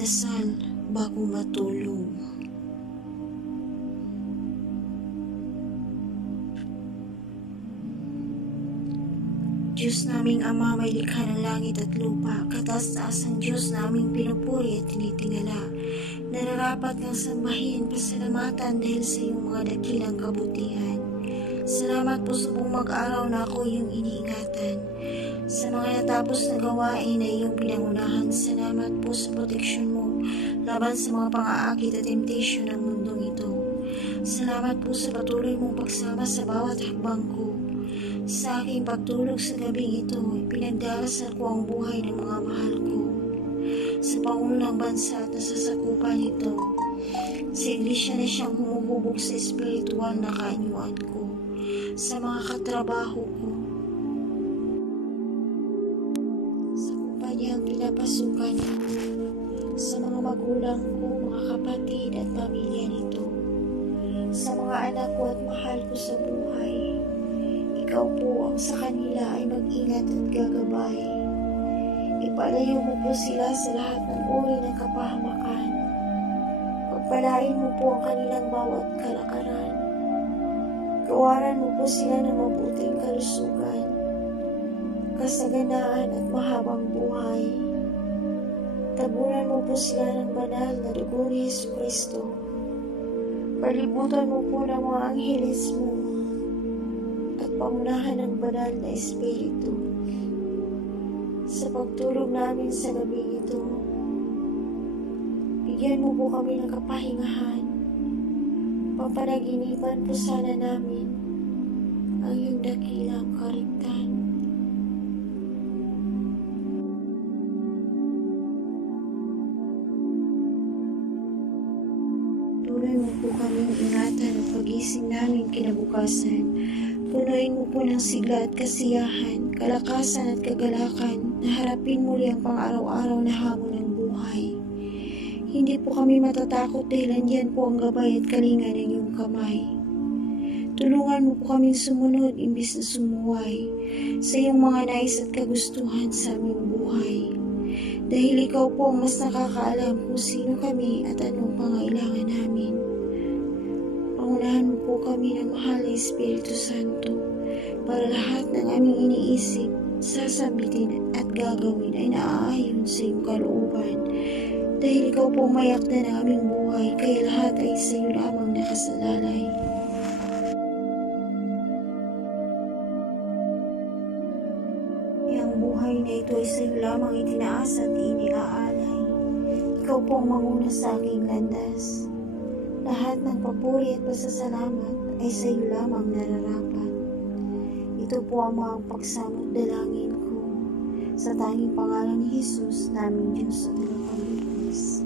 Dasal bago matulog. Diyos naming Ama, may likha ng langit at lupa, kataas-taasang Diyos na aming pinupuri at tinitingala. Nararapat kang sambahin, pasalamatan dahil sa iyong mga dakilang kabutihan. Salamat po sa buong mag-araw na ako iyong iniingatan. Sa mga natapos na gawain na iyong pinangunahan, salamat po sa proteksyon mo laban sa mga pang-aakit at temptation ng mundong ito. Salamat po sa patuloy mong pagsama sa bawat hakbang ko. Sa aking pagtulog sa gabing ito, pinagdarasal ko ang buhay ng mga mahal ko. Sa Pangulo ng Bansa at nasasakupan nito, sa iglesia na siyang humuhubog sa espiritual na kaanyuan ko, sa mga katrabaho ko, sa kumpanyang pinapasukan ko, sa mga magulang ko, mga kapatid at pamilya nito, sa mga anak ko at mahal ko sa buhay. Ikaw po ang sa kanila ay mag-ingat at gagabay. Ipalayo mo po sila sa lahat ng uri ng kapahamakan. Pagpalain mo po ang kanilang bawat kalakaran. Gawaran mo po sila ng mabuting kalusugan, kasaganaan at mahabang buhay. Tabunan mo po sila ng banal na dugo ni Jesucristo. Palibutan mo po ng mga angheles mo at pangunahan ng banal na Espiritu. Sa pagtulog namin sa gabi ito, bigyan mo po kami ng kapahingahan. Papanaginipan po sana namin ang iyong dakilang karigtan. Tuloy mo po kaming ingatan at pagising namin kinabukasan. Punuin mo po ng sigla at kasiyahan, kalakasan at kagalakan na harapin muli ang pang-araw-araw na hamon ng buhay. Hindi po kami matatakot dahil andyan po ang gabay at kalinga ng iyong kamay. Tulungan mo po kaming sumunod imbis na sumuway sa iyong mga nais at kagustuhan sa aming buhay. Dahil ikaw po ang mas nakakaalam kung sino kami at anong pangailangan namin. Pangunahan mo po kami ng mahal na Espiritu Santo para lahat ng aming iniisip, sasabitin at gagawin ay naaayon sa iyong kalooban. Dahil ikaw po mayakda ng aming buhay, kaya lahat ay sa iyo lamang nakasalalay. Ang buhay na ito ay sa iyo lamang itinaas at iniaalay. Ikaw po ang manguna sa aking landas. Lahat ng papuri at pasasalamat ay sa iyo lamang nararapat. Ito po ang mga pagsamot dalangin ko sa tanging pangalan ni Jesus, naming Diyos at Tagapagligtas.